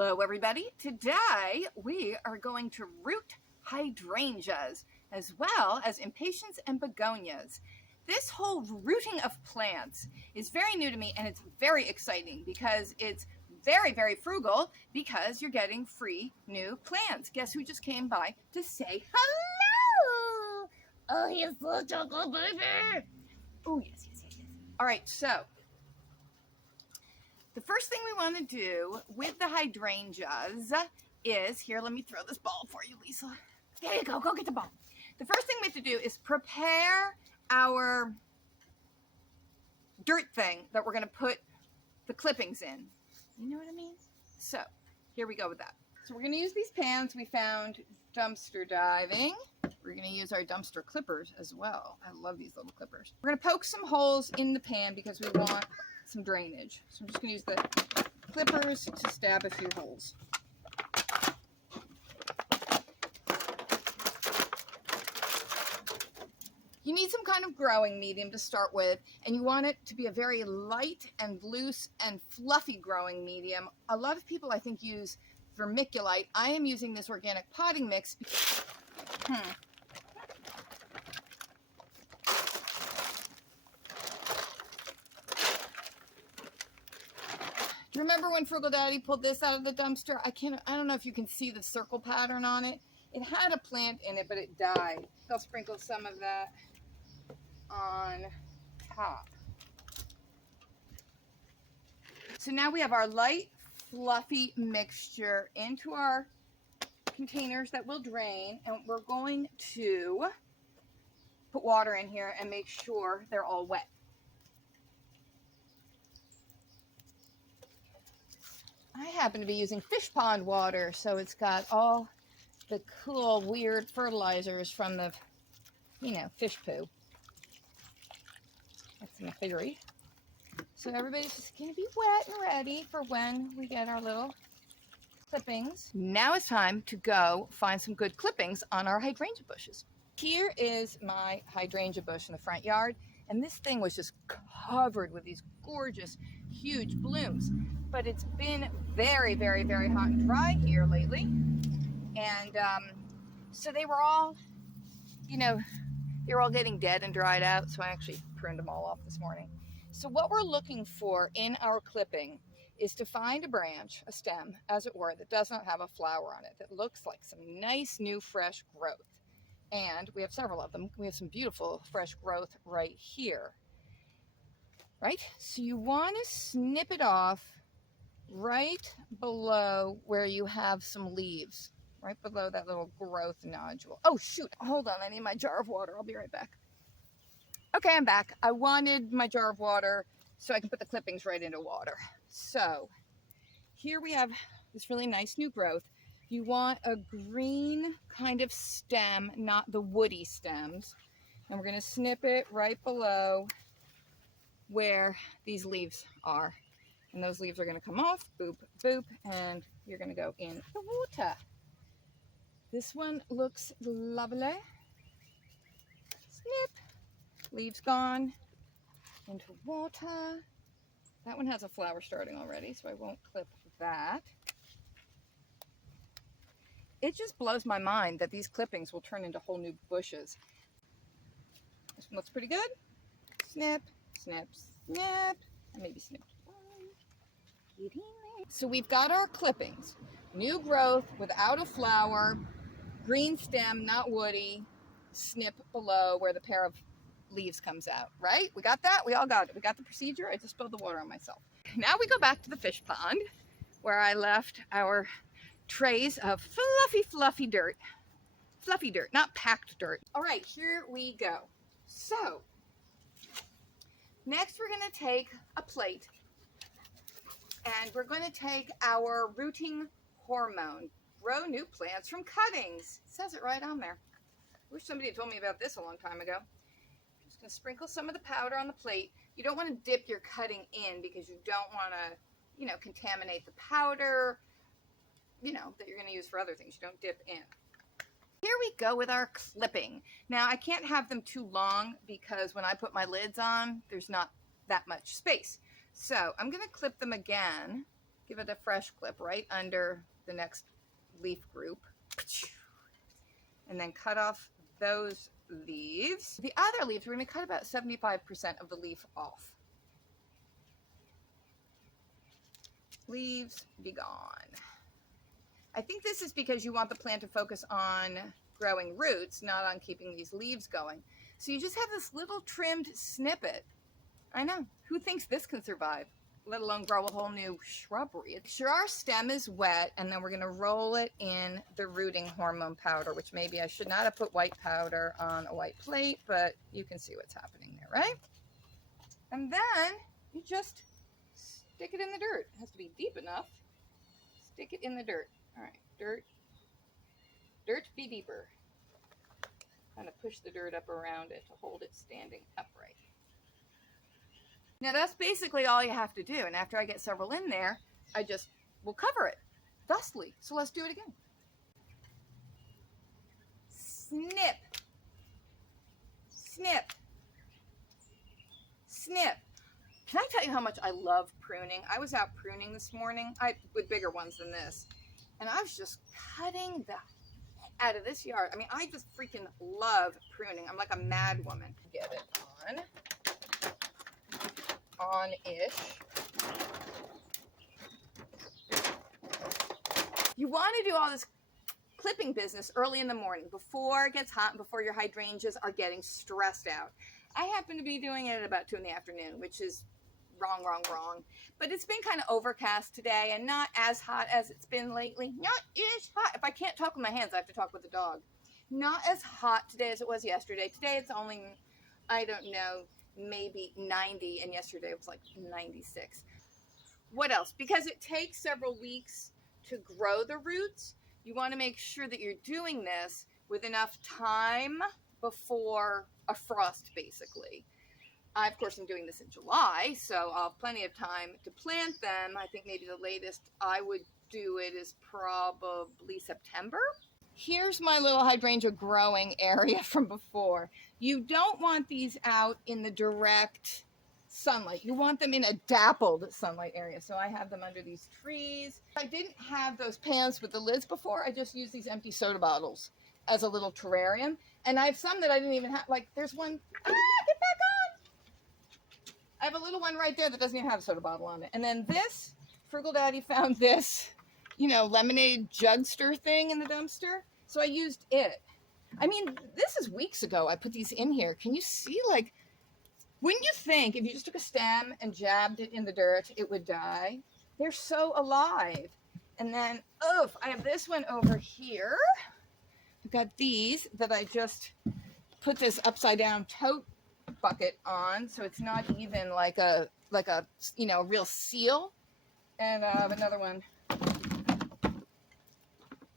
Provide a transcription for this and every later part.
Hello everybody. Today we are going to root hydrangeas as well as impatiens and begonias. This whole rooting of plants is very new to me and it's very exciting because it's very frugal because you're getting free new plants. Guess who just came by to say hello? Oh, he's the chocolate baby. Oh, yes. All right, so the first thing we want to do with the hydrangeas is, here, let me throw this ball for you, Lisa. There you go get the ball. The first thing we have to do is prepare our dirt thing that we're going to put the clippings in. You know what I mean? So, here we go with that. So we're going to use these pans we found dumpster diving. We're going to use our dumpster clippers as well. I love these little clippers. We're going to poke some holes in the pan because we want some drainage. So I'm just going to use the clippers to stab a few holes. You need some kind of growing medium to start with, and you want it to be a very light and loose and fluffy growing medium. A lot of people, I think, use vermiculite. I am using this organic potting mix. Do you remember when Frugal Daddy pulled this out of the dumpster? I don't know if you can see the circle pattern on it. It had a plant in it, but it died. I'll sprinkle some of that on top. So now we have our light, fluffy mixture into our containers that will drain, and we're going to put water in here and make sure they're all wet. I happen to be using fish pond water, so it's got all the cool, weird fertilizers from the, fish poo. That's my theory. So everybody's just going to be wet and ready for when we get our little clippings. Now it's time to go find some good clippings on our hydrangea bushes. Here is my hydrangea bush in the front yard, and this thing was just covered with these gorgeous, huge blooms. But it's been very hot and dry here lately. And so they were all, they were all getting dead and dried out. So I actually pruned them all off this morning. So what we're looking for in our clipping is to find a branch, a stem, as it were, that does not have a flower on it, that looks like some nice, new, fresh growth. And we have several of them. We have some beautiful, fresh growth right here. Right? So you want to snip it off right below where you have some leaves, right below that little growth nodule. Oh shoot, hold on, I need my jar of water. I'll be right back. Okay, I'm back. I wanted my jar of water so I can put the clippings right into water. So here we have this really nice new growth. You want a green kind of stem, not the woody stems. And we're going to snip it right below where these leaves are. And those leaves are going to come off, boop, boop, and you're going to go in the water. This one looks lovely. Snip. Leaves gone. Into water. That one has a flower starting already, so I won't clip that. It just blows my mind that these clippings will turn into whole new bushes. This one looks pretty good. Snip, snip, snip, and maybe snip. So we've got our clippings. New growth without a flower, green stem, not woody, snip below where the pair of leaves comes out, right? We got that? We all got it. We got the procedure. I just spilled the water on myself. Now we go back to the fish pond where I left our trays of fluffy dirt. Fluffy dirt, not packed dirt. All right, here we go. So next we're going to take a plate and we're going to take our rooting hormone. Grow new plants from cuttings. It says it right on there. I wish somebody had told me about this a long time ago. I'm just going to sprinkle some of the powder on the plate. You don't want to dip your cutting in because you don't want to, contaminate the powder, that you're going to use for other things. You don't dip in. Here we go with our clipping. Now I can't have them too long because when I put my lids on, there's not that much space. So I'm going to clip them again Give it a fresh clip right under the next leaf group. And then cut off those leaves. The other leaves, we're going to cut about 75% of the leaf off. Leaves be gone. I think this is because you want the plant to focus on growing roots, not on keeping these leaves going. So you just have this little trimmed snippet. I know, who thinks this can survive, let alone grow a whole new shrubbery? Sure, our stem is wet, and then we're going to roll it in the rooting hormone powder, which maybe I should not have put white powder on a white plate, but you can see what's happening there, right? And then you just stick it in the dirt. It has to be deep enough. Stick it in the dirt. All right, dirt be deeper. Kind of push the dirt up around it to hold it standing upright. Now that's basically all you have to do. And after I get several in there, I just will cover it thusly. So let's do it again. Snip, snip, snip. Can I tell you how much I love pruning? I was out pruning this morning with bigger ones than this. And I was just cutting the out of this yard. I mean, I just freaking love pruning. I'm like a mad woman. Get it on-ish. You want to do all this clipping business early in the morning before it gets hot and before your hydrangeas are getting stressed out. I happen to be doing it at about 2 in the afternoon, which is wrong. But it's been kind of overcast today and not as hot as it's been lately. Not as hot. If I can't talk with my hands, I have to talk with the dog. Not as hot today as it was yesterday. Today it's only, I don't know, maybe 90, and yesterday it was like 96. What else? Because it takes several weeks to grow the roots, you want to make sure that you're doing this with enough time before a frost, basically. I, of course, am doing this in July, so I'll have plenty of time to plant them. I think maybe the latest I would do it is probably September. Here's my little hydrangea growing area from before. You don't want these out in the direct sunlight. You want them in a dappled sunlight area. So I have them under these trees. I didn't have those pans with the lids before. I just used these empty soda bottles as a little terrarium. And I have some that I didn't even have. Like there's one. Get back on! I have a little one right there that doesn't even have a soda bottle on it. And then this, Frugal Daddy found this, lemonade jugster thing in the dumpster. So I used it. I mean, this is weeks ago I put these in here. Can you see, like, wouldn't you think if you just took a stem and jabbed it in the dirt, it would die? They're so alive. And then, I have this one over here. I've got these that I just put this upside down tote bucket on, so it's not even like a real seal. And I have another one.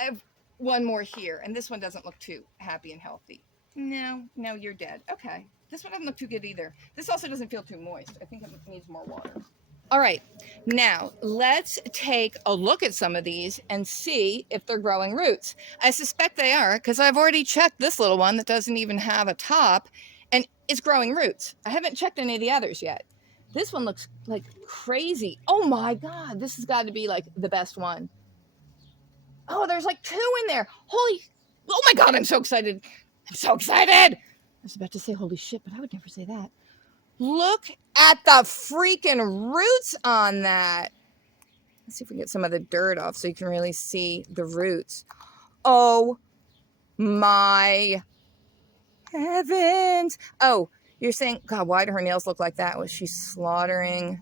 I have one more here, and this one doesn't look too happy and healthy. No, you're dead. Okay. This one doesn't look too good either. This also doesn't feel too moist. I think it needs more water. All right, now let's take a look at some of these and see if they're growing roots. I suspect they are because I've already checked this little one that doesn't even have a top, and it's growing roots. I haven't checked any of the others yet. This one looks like crazy. Oh my God, this has got to be like the best one. Oh, there's like 2 in there. Oh my God, I'm so excited. I'm so excited. I was about to say holy shit, but I would never say that. Look at the freaking roots on that. Let's see if we can get some of the dirt off so you can really see the roots. Oh my heavens. Oh, you're saying, God, why do her nails look like that? Was she slaughtering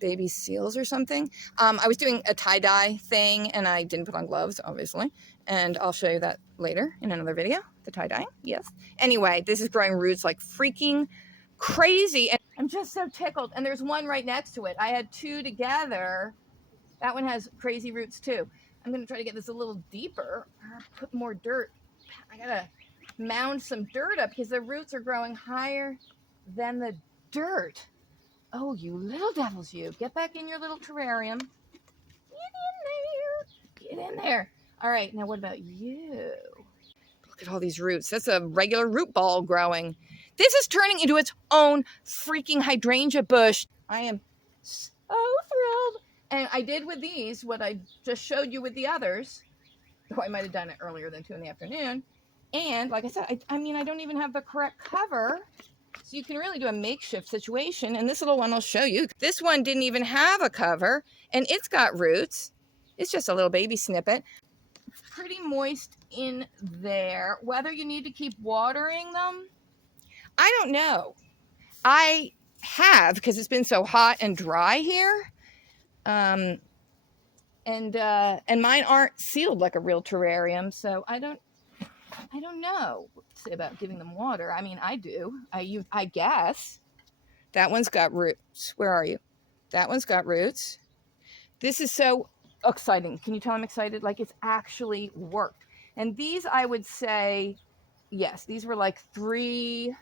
baby seals or something? I was doing a tie-dye thing and I didn't put on gloves, obviously. And I'll show you that later in another video, the tie-dye, yes. Anyway, this is growing roots like freaking crazy. And I'm just so tickled. And there's one right next to it. I had 2 together. That one has crazy roots too. I'm going to try to get this a little deeper. Put more dirt. I got to mound some dirt up because the roots are growing higher than the dirt. Oh, you little devils, you. Get back in your little terrarium. Get in there. Get in there. All right, now what about you? Look at all these roots. That's a regular root ball growing. This is turning into its own freaking hydrangea bush. I am so thrilled. And I did with these what I just showed you with the others, though I might have done it earlier than 2 in the afternoon. And like I said, I mean, I don't even have the correct cover. So you can really do a makeshift situation. And this little one I'll show you. This one didn't even have a cover, and it's got roots. It's just a little baby snippet. It's pretty moist in there. Whether you need to keep watering them, I don't know. I have, because it's been so hot and dry here. And mine aren't sealed like a real terrarium, so I don't know what to say about giving them water. I mean, I do. I guess. That one's got roots. Where are you? That one's got roots. This is so exciting. Can you tell I'm excited? Like, it's actually worked. And these, I would say, yes, these were like 3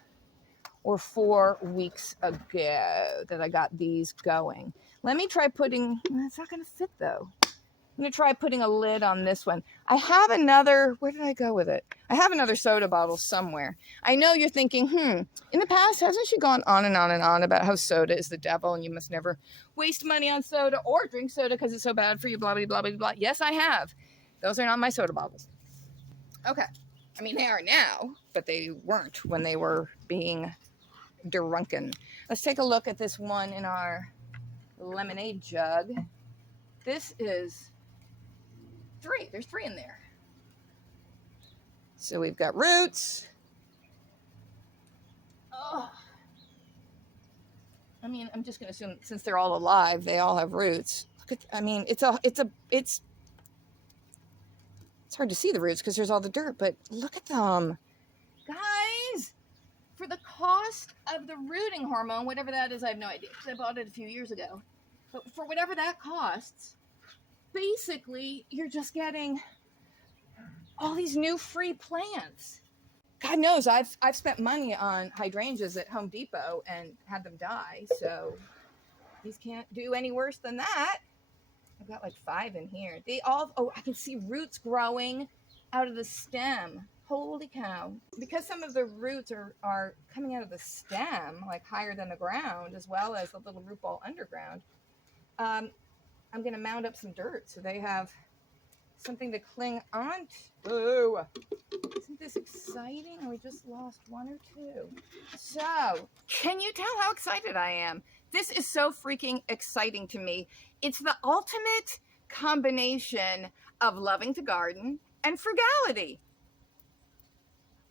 or 4 weeks ago that I got these going. Let me try putting, it's not going to fit though. I'm going to try putting a lid on this one. I have another, where did I go with it? I have another soda bottle somewhere. I know you're thinking, in the past, hasn't she gone on and on and on about how soda is the devil and you must never waste money on soda or drink soda because it's so bad for you, blah, blah, blah, blah, blah. Yes, I have. Those are not my soda bottles. Okay. I mean, they are now, but they weren't when they were being drunken. Let's take a look at this one in our lemonade jug. This is 3. There's 3 in there. So we've got roots. Oh. I mean, I'm just going to assume since they're all alive, they all have roots. Look at, I mean, it's hard to see the roots because there's all the dirt, but look at them. Guys, for the cost of the rooting hormone, whatever that is, I have no idea because I bought it a few years ago. But for whatever that costs, basically, you're just getting all these new free plants. God knows I've spent money on hydrangeas at Home Depot and had them die, so these can't do any worse than that. I've got like 5 in here. They all, oh, I can see roots growing out of the stem. Holy cow. Because some of the roots are coming out of the stem, like higher than the ground, as well as the little root ball underground, I'm going to mound up some dirt so they have something to cling on to. Isn't this exciting? We just lost 1 or 2. So, can you tell how excited I am? This is so freaking exciting to me. It's the ultimate combination of loving to garden and frugality.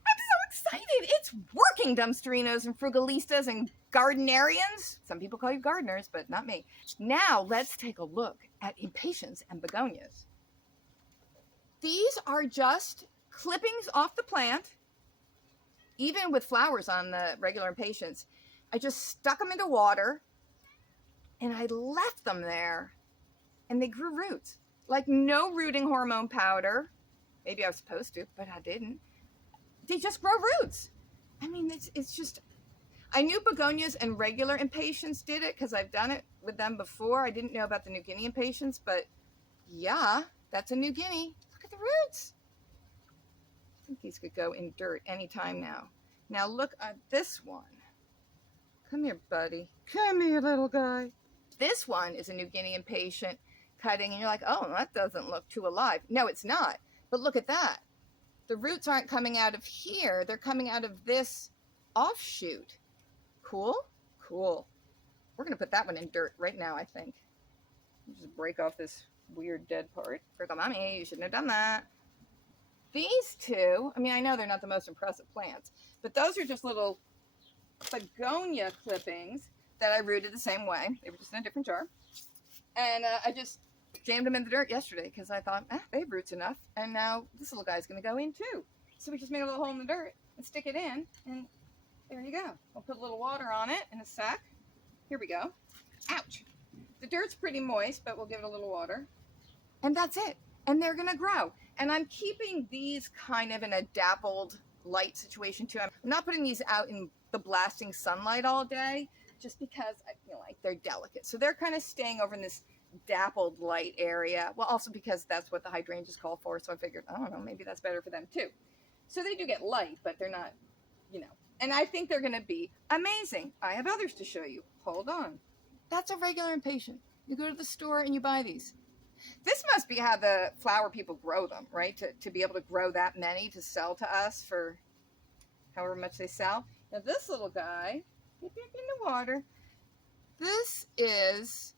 I'm so excited. It's working, dumpsterinos and frugalistas and gardenarians. Some people call you gardeners, but not me. Now, let's take a look at impatiens and begonias. These are just clippings off the plant, even with flowers on the regular impatiens. I just stuck them into water and I left them there and they grew roots. Like no rooting hormone powder. Maybe I was supposed to, but I didn't. They just grow roots. I mean, it's just, I knew begonias and regular impatiens did it because I've done it with them before. I didn't know about the New Guinea impatiens, but yeah, that's a New Guinea. Look at the roots. I think these could go in dirt anytime now. Now look at this one. Come here, buddy. Come here, little guy. This one is a New Guinea impatient cutting, and you're like, oh, that doesn't look too alive. No, it's not. But look at that. The roots aren't coming out of here. They're coming out of this offshoot. Cool? Cool. We're going to put that one in dirt right now, I think. Just break off this weird dead part. Frugal mommy, you shouldn't have done that. These 2, I mean, I know they're not the most impressive plants, but those are just little begonia clippings that I rooted the same way. They were just in a different jar. And I just jammed them in the dirt yesterday because I thought, they have roots enough. And now this little guy's going to go in too. So we just made a little hole in the dirt and stick it in. And there you go. I'll put a little water on it in a sec. Here we go. Ouch. The dirt's pretty moist, but we'll give it a little water. And that's it. And they're going to grow. And I'm keeping these kind of in a dappled light situation too. I'm not putting these out in the blasting sunlight all day just because I feel like they're delicate. So they're kind of staying over in this dappled light area. Well, also because that's what the hydrangeas call for. So I figured, I don't know, maybe that's better for them too. So they do get light, but they're not, and I think they're going to be amazing. I have others to show you. Hold on. That's a regular impatient. You go to the store and you buy these. This must be how the flower people grow them, right? To be able to grow that many to sell to us for however much they sell. Now this little guy, get back in the water. This is,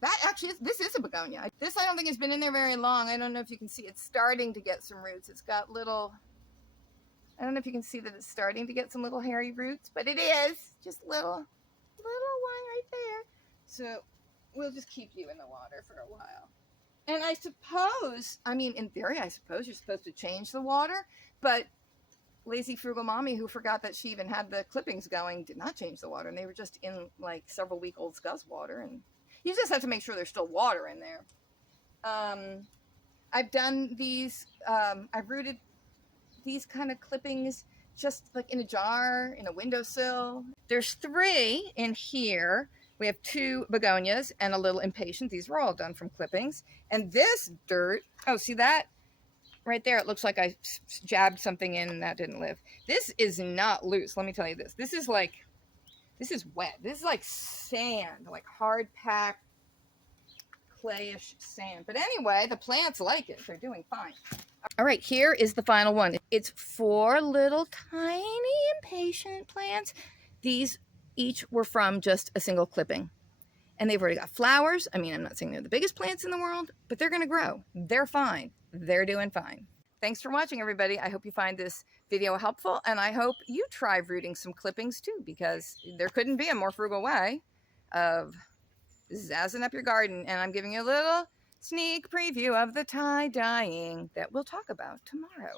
this is a begonia. This I don't think has been in there very long. I don't know if you can see, it's starting to get some roots. It's got little, I don't know if you can see that it's starting to get some little hairy roots, but it is just little one right there. So we'll just keep you in the water for a while. And I suppose, I mean, in theory, I suppose you're supposed to change the water, but lazy frugal mommy who forgot that she even had the clippings going did not change the water, and they were just in like several week old scuzz water, and you just have to make sure there's still water in there. I've done these, I've rooted these kind of clippings just like in a jar, in a windowsill. There's 3 in here. We have 2 begonias and a little impatient. These were all done from clippings. And this dirt, oh, see that? Right there, it looks like I jabbed something in and that didn't live. This is not loose, let me tell you this. This is wet. This is like sand, like hard packed, clayish sand. But anyway, the plants like it. They're doing fine. All right, here is the final one. It's 4 little tiny impatient plants. These each were from just a single clipping. And they've already got flowers. I mean, I'm not saying they're the biggest plants in the world, but they're gonna grow. They're fine. They're doing fine. Thanks for watching, everybody. I hope you find this video helpful, and I hope you try rooting some clippings too, because there couldn't be a more frugal way of zazzing up your garden. And I'm giving you a little sneak preview of the tie-dyeing that we'll talk about tomorrow.